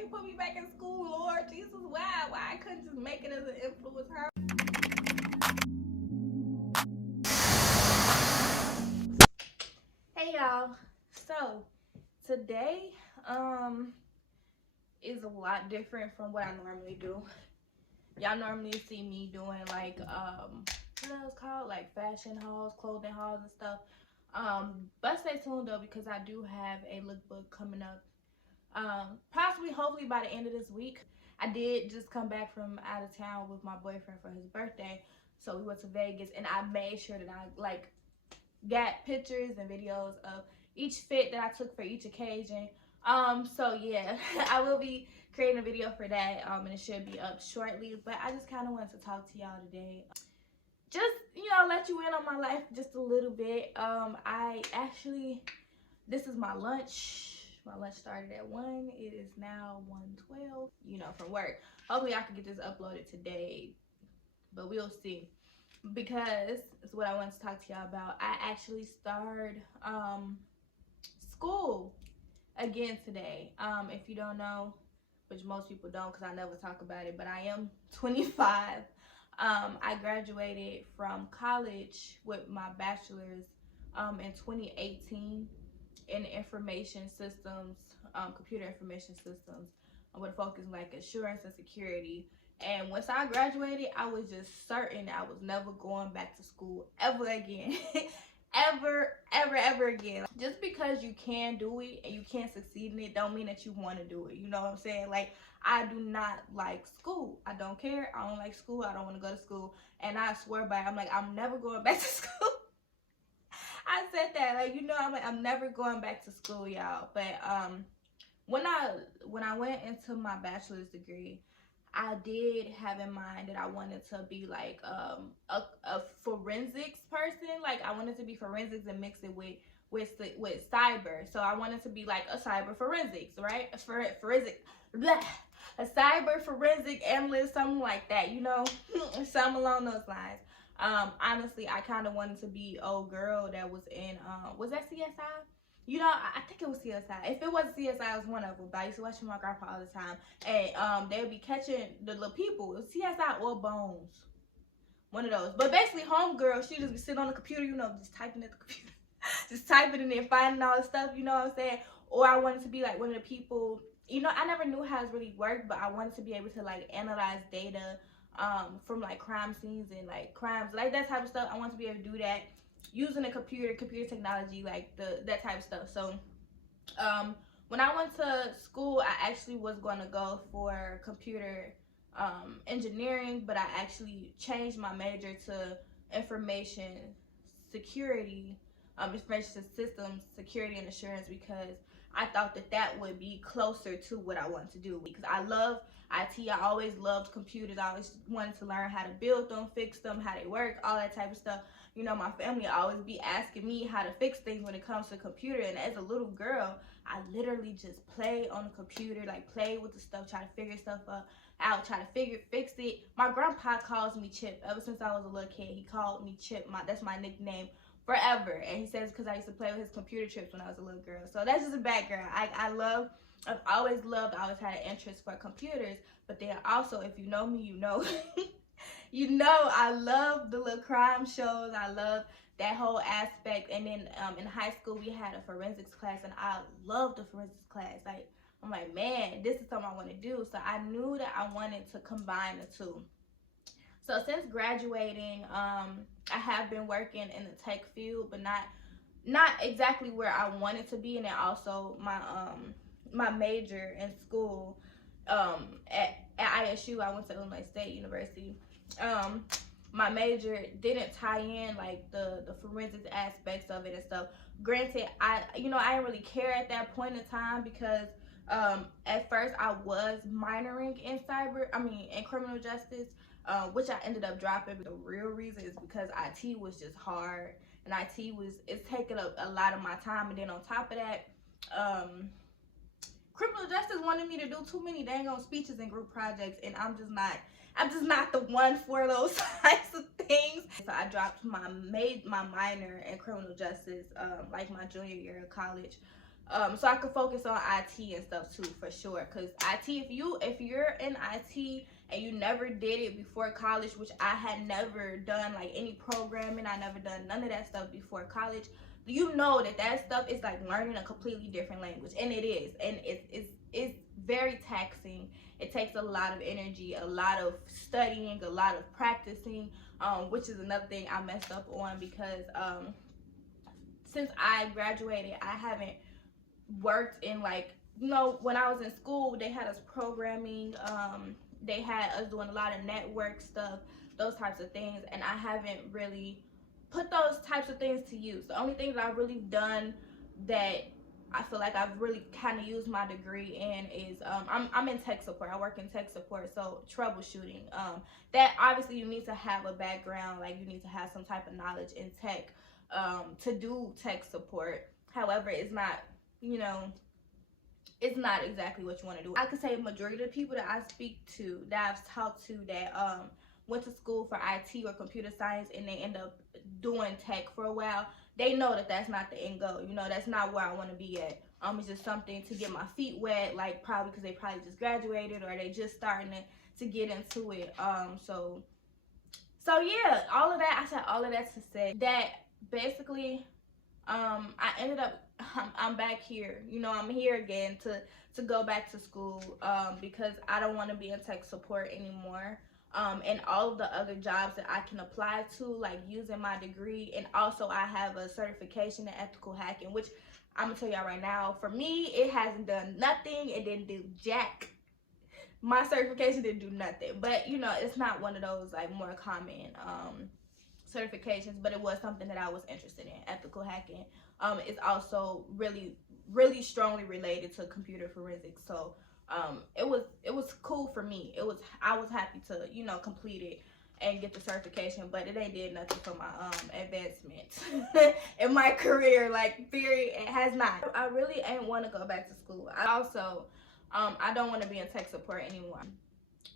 you put me back in school, Lord Jesus? Why I couldn't just make it as an influencer? Hey y'all, so today is a lot different from what I normally do. Y'all normally see me doing like what else called, like fashion hauls, clothing hauls and stuff. But stay tuned though, because I do have a lookbook coming up, possibly hopefully by the end of this week. I did just come back from out of town with my boyfriend for his birthday, so we went to Vegas, and I made sure that I like got pictures and videos of each fit that I took for each occasion. So yeah, I will be creating a video for that, and it should be up shortly. But I just kind of wanted to talk to y'all today, just let you in on my life just a little bit. I actually, this is my lunch. My lunch started at 1. It is now 1:12. From work. Hopefully I can get this uploaded today, but we'll see, because it's what I wanted to talk to y'all about. I actually started school again today. If you don't know, which most people don't because I never talk about it, but I am 25. I graduated from college with my bachelor's in 2018 in information systems, computer information systems, with a focus like assurance and security. And once I graduated, I was just certain I was never going back to school ever again. ever again. Just because you can do it and you can't succeed in it don't mean that you want to do it. You know what I'm saying? Like, I do not like school. I don't care. I don't like school. I don't want to go to school. And I swear by it, I'm like, I'm never going back to school. I said that, like, I'm never going back to school, y'all. But when I went into my bachelor's degree, I did have in mind that I wanted to be like a forensics person. Like, I wanted to be forensics and mix it with cyber. So I wanted to be like a cyber forensics, right? A cyber forensic analyst, something like that, something along those lines. Honestly, I kind of wanted to be old girl that was in was that CSI? I think it was CSI. If it wasn't CSI, it was one of them. But I used to watch with my grandpa all the time, and they would be catching the little people. It was CSI or Bones, one of those. But basically, homegirl, she just be sitting on the computer, just typing at the computer, just typing in there, finding all the stuff. You know what I'm saying? Or I wanted to be like one of the people. I never knew how it really worked, but I wanted to be able to like analyze data from like crime scenes and like crimes, like that type of stuff. I want to be able to do that using a computer technology, like that type of stuff. So when I went to school, I actually was going to go for computer engineering, but I actually changed my major to information security, information systems security and assurance, because I thought that would be closer to what I want to do, because I love IT. I always loved computers. I always wanted to learn how to build them, fix them, how they work, all that type of stuff. My family always be asking me how to fix things when it comes to computer. And as a little girl, I literally just play on the computer, like play with the stuff, try to figure stuff out, try to fix it. My grandpa calls me Chip. Ever since I was a little kid, he called me Chip. That's my nickname forever. And he says because I used to play with his computer chips when I was a little girl. So that's just a background. I've always had an interest for computers. But then also, if you know me, you know I love the little crime shows. I love that whole aspect. And then in high school, we had a forensics class, and I loved the forensics class. Like, I'm like, man, this is something I want to do. So I knew that I wanted to combine the two. So since graduating, I have been working in the tech field, but not exactly where I wanted to be. And then also my major in school, at ISU, I went to Illinois State University. My major didn't tie in like the forensics aspects of it and stuff. Granted, I didn't really care at that point in time, because at first I was minoring in in criminal justice, which I ended up dropping. The real reason is because IT was just hard, and it's taking up a lot of my time. And then on top of that, criminal justice wanted me to do too many dang on speeches and group projects, and I'm just not the one for those types of things. So I dropped my minor in criminal justice, like my junior year of college. So I could focus on IT and stuff too, for sure. Cause IT, if you're in IT and you never did it before college, which I had never done like any programming, I never done none of that stuff before college. You know that stuff is like learning a completely different language, and it is, and it's very taxing. It takes a lot of energy, a lot of studying, a lot of practicing, which is another thing I messed up on because since I graduated, I haven't worked in like, when I was in school they had us programming, they had us doing a lot of network stuff, those types of things, and I haven't really put those types of things to use. The only thing that I've really done that I feel like I've really kind of used my degree in is I'm in tech support. I work in tech support, so troubleshooting. That obviously you need to have a background, like you need to have some type of knowledge in tech to do tech support. However, it's not, it's not exactly what you want to do. I could say majority of the people that I speak to, that I've talked to, that went to school for IT or computer science and they end up doing tech for a while, they know that that's not the end goal. That's not where I want to be at. It's just something to get my feet wet, like probably because they probably just graduated or they just starting to get into it. So yeah, all of that, I said all of that to say that basically I ended up, I'm back here. I'm here again to go back to school because I don't want to be in tech support anymore. And all of the other jobs that I can apply to, like using my degree, and also I have a certification in ethical hacking, which I'm gonna tell y'all right now, for me, it hasn't done nothing. It didn't do jack. My certification didn't do nothing, but it's not one of those like more common certifications, but it was something that I was interested in. Ethical hacking is also really, really strongly related to computer forensics. So it was cool for me. I was happy to complete it and get the certification, but it ain't did nothing for my advancement in my career. Like, period, it has not. I really ain't want to go back to school. I also I don't want to be in tech support anymore.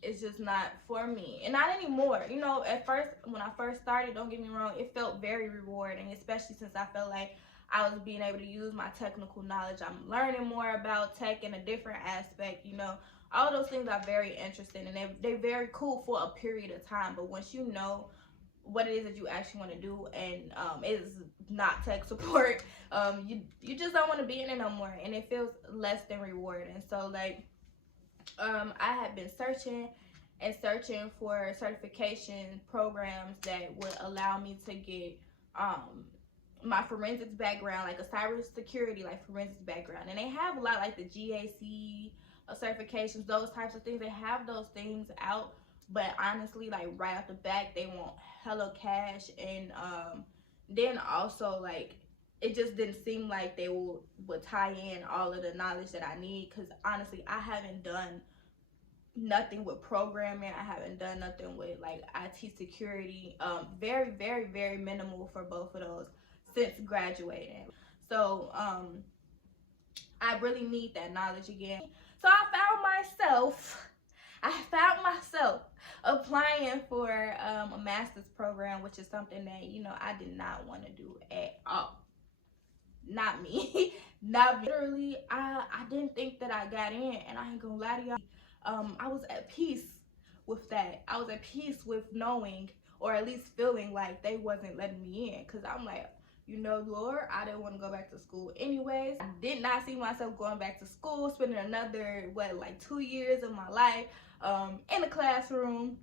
It's just not for me, and not anymore. At first, when I first started, don't get me wrong, it felt very rewarding, especially since I felt like I was being able to use my technical knowledge. I'm learning more about tech in a different aspect. All those things are very interesting, and they're very cool for a period of time. But once you know what it is that you actually want to do, and it's not tech support, you just don't want to be in it no more, and it feels less than rewarding. So like, I have been searching for certification programs that would allow me to get my forensics background, like a cybersecurity, like forensics background. And they have a lot, like the GAC certifications, those types of things. They have those things out, but honestly, like right off the bat, they want hella cash, and then also like, it just didn't seem like they would tie in all of the knowledge that I need, because honestly, I haven't done nothing with programming. I haven't done nothing with like IT security. Very, very, very minimal for both of those since graduating. So I really need that knowledge again. So I found myself applying for a master's program, which is something that I did not want to do at all. Not me. Not me. Literally, I didn't think that I got in, and I ain't gonna lie to y'all. I was at peace with that. I was at peace with knowing, or at least feeling like they wasn't letting me in, because I'm like, Lord, I didn't want to go back to school anyways. I did not see myself going back to school, spending another 2 years of my life in the classroom.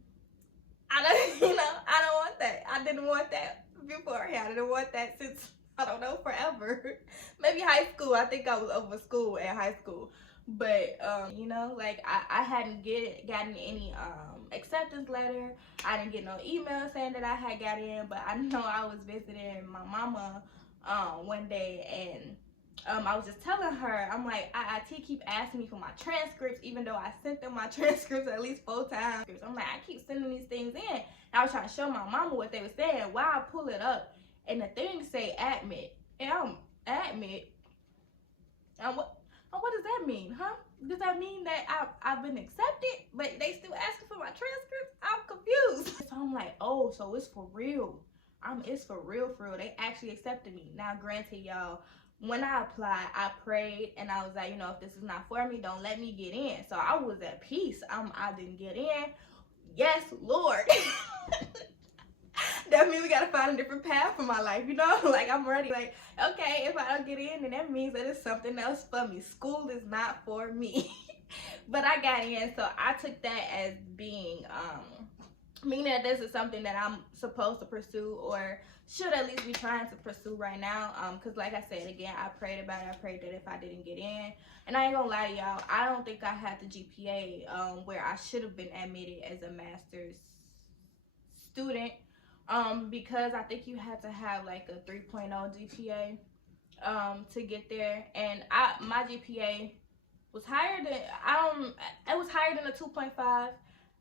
I don't want that. I didn't want that beforehand. I didn't want that since, I don't know, forever. Maybe high school. I think I was over school in high school. But like, I hadn't gotten any acceptance letter. I didn't get no email saying that I had got in, but I know I was visiting my mama one day, and I was just telling her, I'm like, IIT keep asking me for my transcripts, even though I sent them my transcripts at least 4 times. I'm like, I keep sending these things in. And I was trying to show my mama what they were saying. While I pull it up, and the thing say admit, and I'm admit. What does that mean, huh? Does that mean that I've been accepted, but they still asking for my transcripts? I'm confused. So I'm like, oh, so it's for real. It's for real, for real. They actually accepted me. Now, granted, y'all, when I applied, I prayed and I was like, you know, if this is not for me, don't let me get in. So I was at peace. I didn't get in. Yes, Lord. That means we gotta find a different path for my life, you know? Like, I'm ready. Like, okay, if I don't get in, then that means that it's something else for me. School is not for me. But I got in, so I took that as being meaning that this is something that I'm supposed to pursue, or should at least be trying to pursue right now. Because like I said, again, I prayed about it. I prayed that if I didn't get in, and I ain't gonna lie to y'all, I don't think I had the GPA where I should have been admitted as a master's student, because I think you had to have like a 3.0 GPA to get there, and my GPA was higher than it was higher than a 2.5.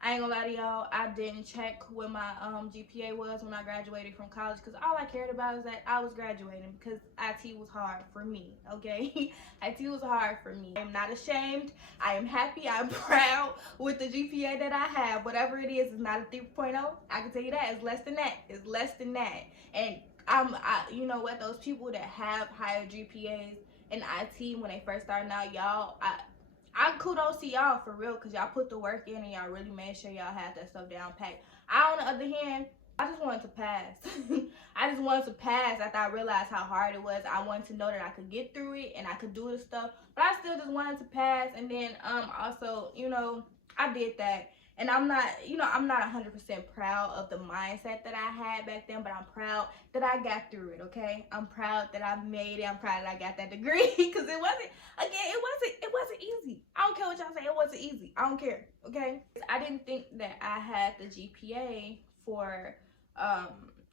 I ain't gonna lie to y'all, I didn't check what my GPA was when I graduated from college, because all I cared about is that I was graduating, because IT was hard for me, okay? IT was hard for me. I am not ashamed. I am happy. I'm proud with the GPA that I have. Whatever it is, it's not a 3.0. I can tell you that. It's less than that. It's less than that. And you know what? Those people that have higher GPAs in IT when they first starting out, y'all, I kudos to y'all for real, because y'all put the work in and y'all really made sure y'all had that stuff down packed. I, on the other hand, I just wanted to pass. I just wanted to pass after I realized how hard it was. I wanted to know that I could get through it and I could do the stuff, but I still just wanted to pass. And then also, you know, I did that. And I'm not, you know, I'm not 100% proud of the mindset that I had back then, but I'm proud that I got through it, okay? I'm proud that I made it. I'm proud that I got that degree, because it wasn't, again, it wasn't easy. I don't care what y'all say, it wasn't easy. I don't care, okay? I didn't think that I had the GPA for,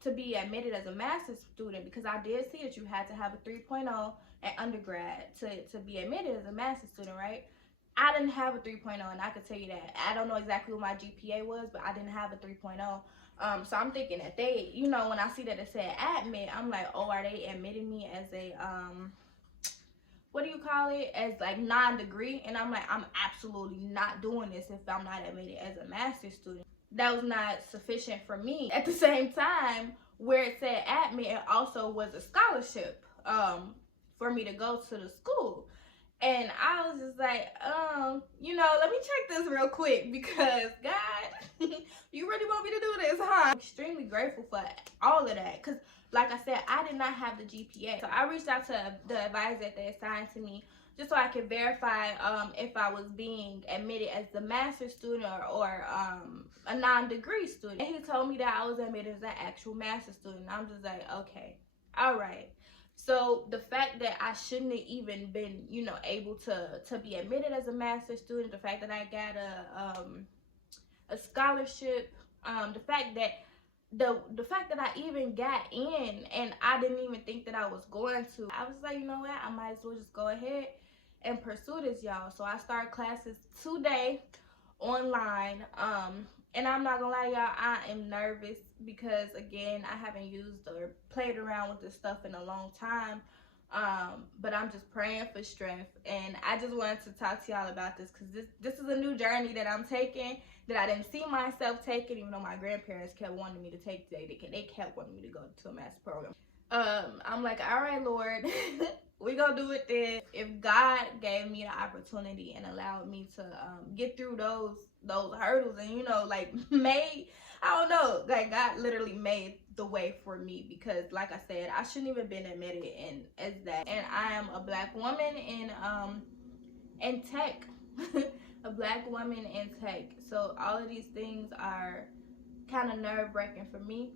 to be admitted as a master's student, because I did see that you had to have a 3.0 at undergrad to be admitted as a master's student, right? I didn't have a 3.0, and I could tell you that. I don't know exactly what my GPA was, but I didn't have a 3.0. So I'm thinking that they, you know, when I see that it said admit, I'm like, oh, are they admitting me as a, what do you call it? As like non-degree? And I'm like, I'm absolutely not doing this if I'm not admitted as a master's student. That was not sufficient for me. At the same time, where it said admit, it also was a scholarship for me to go to the school. And I was just like, you know, let me check this real quick, because God, you really want me to do this, huh? I'm extremely grateful for all of that, because like I said, I did not have the GPA. So I reached out to the advisor that they assigned to me, just so I could verify if I was being admitted as the master's student or a non-degree student. And he told me that I was admitted as an actual master's student. I'm just like, okay, all right. So the fact that I shouldn't have even been, you know, able to be admitted as a master's student, the fact that I got a scholarship, the fact that I even got in and I didn't even think that I was going to, I was like, you know what, I might as well just go ahead and pursue this, y'all. So I started classes today online, and I'm not gonna lie, y'all, I am nervous, because again, I haven't used or played around with this stuff in a long time, but I'm just praying for strength. And I just wanted to talk to y'all about this, because this is a new journey that I'm taking, that I didn't see myself taking, even though my grandparents kept wanting me to take they kept wanting me to go to a master program. I'm like, all right, Lord, we gonna do it then. If God gave me the opportunity and allowed me to get through those hurdles, and, you know, like, made, I don't know, like, God literally made the way for me, because like I said, I shouldn't even been admitted in as that. And I am a Black woman in tech. A Black woman in tech. So all of these things are kind of nerve-wracking for me.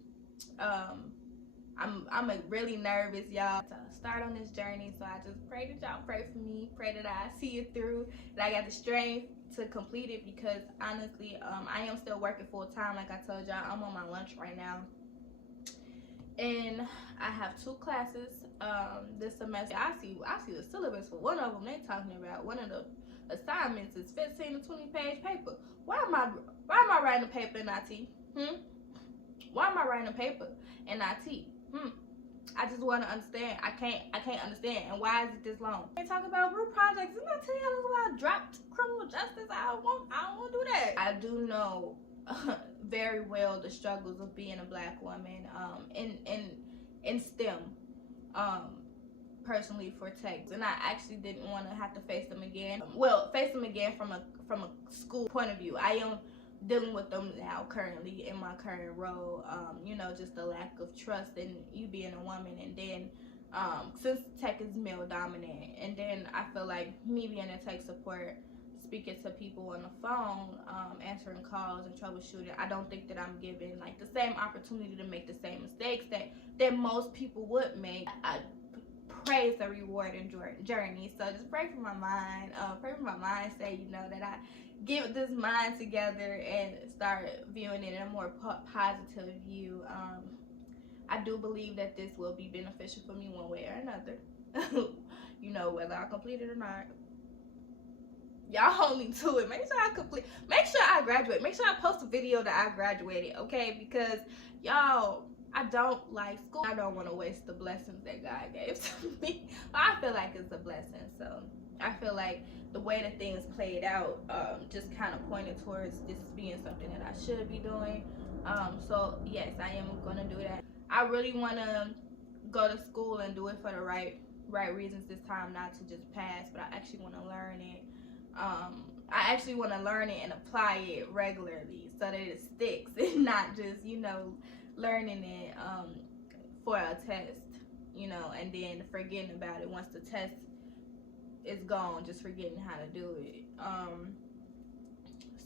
I'm really nervous, y'all, to start on this journey. So I just pray that y'all pray for me, pray that I see it through, that I got the strength to complete it, because honestly, I am still working full time. Like I told y'all, I'm on my lunch right now, and I have 2 classes this semester. I see the syllabus for one of them. They talking about one of the assignments is 15 to 20-page paper. Why am I writing a paper in IT? Why am I writing a paper in IT? I just want to understand. I can't understand. And why is it this long? They talk about group projects. Didn't I tell y'all about dropped criminal justice? I don't want to do that. I do know very well the struggles of being a Black woman in STEM. personally for text, and I actually didn't want to have to face them again. Well, face them again from a school point of view. I am dealing with them now currently in my current role. You know, just the lack of trust in you being a woman, and then since tech is male dominant, and then I feel like me being in tech support, speaking to people on the phone, answering calls and troubleshooting, I don't think that I'm given like the same opportunity to make the same mistakes that most people would make. I praise the rewarding journey. So just pray for my mind, pray for my mindset, you know, that I get this mind together and start viewing it in a more positive view. I do believe that this will be beneficial for me one way or another. You know, whether I complete it or not. Y'all hold me to it. Make sure I graduate. Make sure I post a video that I graduated, okay? Because y'all, I don't like school. I don't want to waste the blessings that God gave to me. I feel like it's a blessing. So I feel like the way that things played out just kind of pointed towards this being something that I should be doing. So yes, I am gonna do that. I really want to go to school and do it for the right reasons this time, not to just pass, but I actually want to learn it. I actually want to learn it and apply it regularly so that it sticks and not just, you know, learning it for a test, you know, and then forgetting about it once the test is gone, just forgetting how to do it.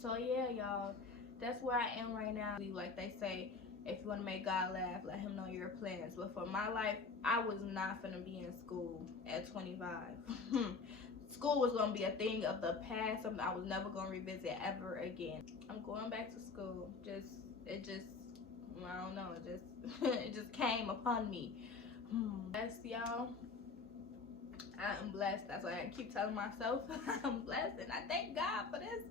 So yeah, y'all, that's where I am right now. Like they say, if you want to make God laugh, let him know your plans. But for my life, I was not gonna be in school at 25. School was gonna be a thing of the past, something I was never gonna revisit ever again. I'm going back to school. I don't know, it just came upon me. Blessed, y'all. I am blessed. That's why I keep telling myself I'm blessed, and I thank God for this.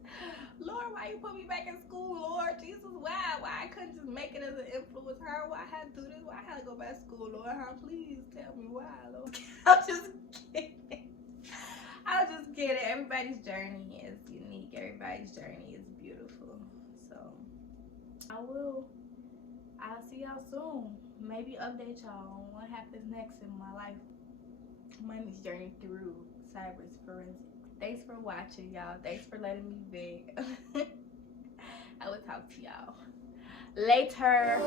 Lord, why you put me back in school, Lord Jesus? Why I couldn't just make it as an influencer? Why I had to do this? Why I had to go back to school, Lord? Please tell me why, Lord. I'm just kidding. I'm just kidding. Everybody's journey is unique. Everybody's journey is beautiful. So I'll see y'all soon. Maybe update y'all on what happens next in my life. Money's journey through cyber forensics. Thanks for watching, y'all. Thanks for letting me vent. I will talk to y'all later.